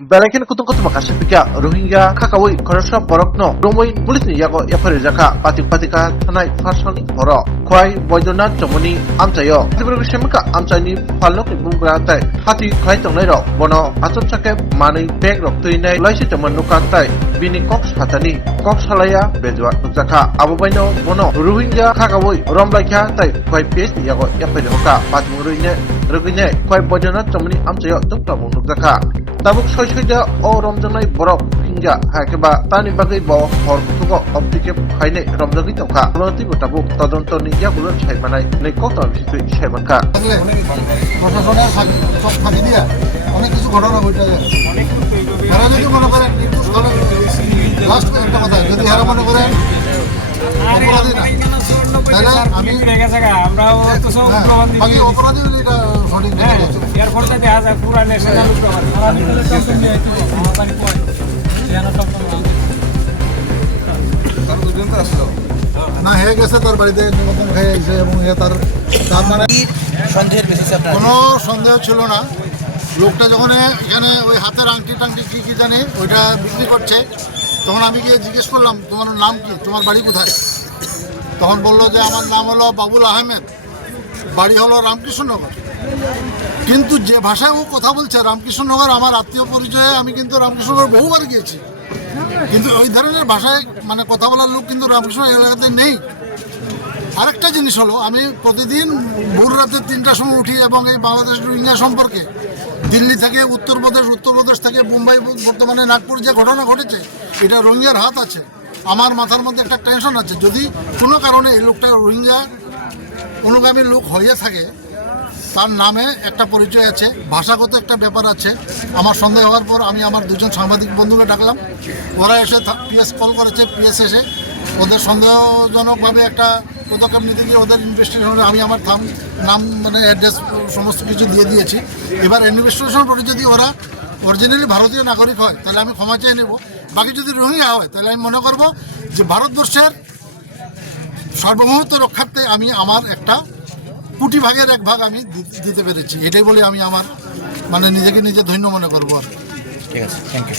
Balakin kutung kutung makasih pika Rohingya kakawui korosho borokno romoin pulisni yago yapari jaka patika tanai farsoni horo kwai boydona chomoni amchayo tibro shemka amchani falok bungra tai hati khai tongnai rok bono achop chake mani bag rok tuinai laisi chomon nukan tai bini koks hatani koks halaya bejwa nukjaka abobaino bono Rohingya kakawui romlaikha tai kwai pes ni yago yapari hoka patmurine rogine kwai boydona chomoni amchayo tukta nukjaka tabuk soida o romjanai borok hingga hakeba tani bagai bo hor kutugo optike khaine romjagi tongka loti tabuk todonto ni yagulo chaimanai nei kota bisitui chaimanka প্রশাসনের সব ফাঁকি দিয়া অনেক কিছু ঘটনা ঘটে যায়। এরা যদি মনে করেন লাস্ট একটা কথা, যদি এরা মনে করেন অপরাধী না, তাহলে আমি বাকি অপরাধী হলে এটা সঠিক না হয়ে গেছে, তার বাড়িতে নিমন্ত্রণ খেয়ে গেছে এবং তার মানে কোনো সন্দেহ ছিল না। লোকটা যখন এখানে ওই হাতের আংটি টাংটি কি জানে ওইটা বিক্রি করছে, তখন আমি গিয়ে জিজ্ঞেস করলাম তোমার নাম কি, তোমার বাড়ি কোথায়? তখন বললো যে আমার নাম হলো বাবুল আহমেদ, বাড়ি হলো রামকৃষ্ণনগর। কিন্তু যে ভাষায় ও কথা বলছে রামকৃষ্ণনগর, আমার আত্মীয় পরিচয়ে আমি কিন্তু রামকৃষ্ণনগর বহুবার গিয়েছি, কিন্তু ওই ধরনের ভাষায় মানে কথা বলার লোক কিন্তু রামকৃষ্ণ এলাকাতে নেই। আরেকটা জিনিস হলো, আমি প্রতিদিন ভোর রাতে 3টার সময় উঠি এবং এই বাংলাদেশ রোহিঙ্গা সম্পর্কে দিল্লি থেকে উত্তরপ্রদেশ থেকে মুম্বাই, বর্তমানে নাগপুর যে ঘটনা ঘটেছে, এটা রোহিঙ্গার হাত আছে। আমার মাথার মধ্যে একটা টেনশন আছে, যদি কোনো কারণে এই লোকটা রোহিঙ্গা অনুগামী লোক হয়ে থাকে, তার নামে একটা পরিচয় আছে, ভাষাগত একটা ব্যাপার আছে। আমার সন্দেহ হওয়ার পর আমি আমার দুজন সাংবাদিক বন্ধুকে ডাকলাম, ওরা এসে পিএস কল করেছে, পিএস এসে ওদের সন্দেহজনকভাবে একটা পদক্ষেপ নিতে গিয়ে ওদের ইনভেস্টিগেশনে আমি আমার নাম মানে অ্যাড্রেস সমস্ত কিছু দিয়ে দিয়েছি। এবার ইনভেস্টিগেশন করে যদি ওরা অরিজিনালি ভারতীয় নাগরিক হয় তাহলে আমি ক্ষমা চেয়ে নেব, বাকি যদি রোহিঙ্গা হয় তাহলে আমি মনে করব যে ভারতবর্ষের সার্বভৌমত্ব রক্ষার্থে আমি আমার একটা কোটি ভাগের 1 ভাগ আমি দিতে পেরেছি, এটাই বলে আমি আমার মানে নিজেকে নিজে ধন্য মনে করবো। আর ঠিক আছে, থ্যাংক ইউ।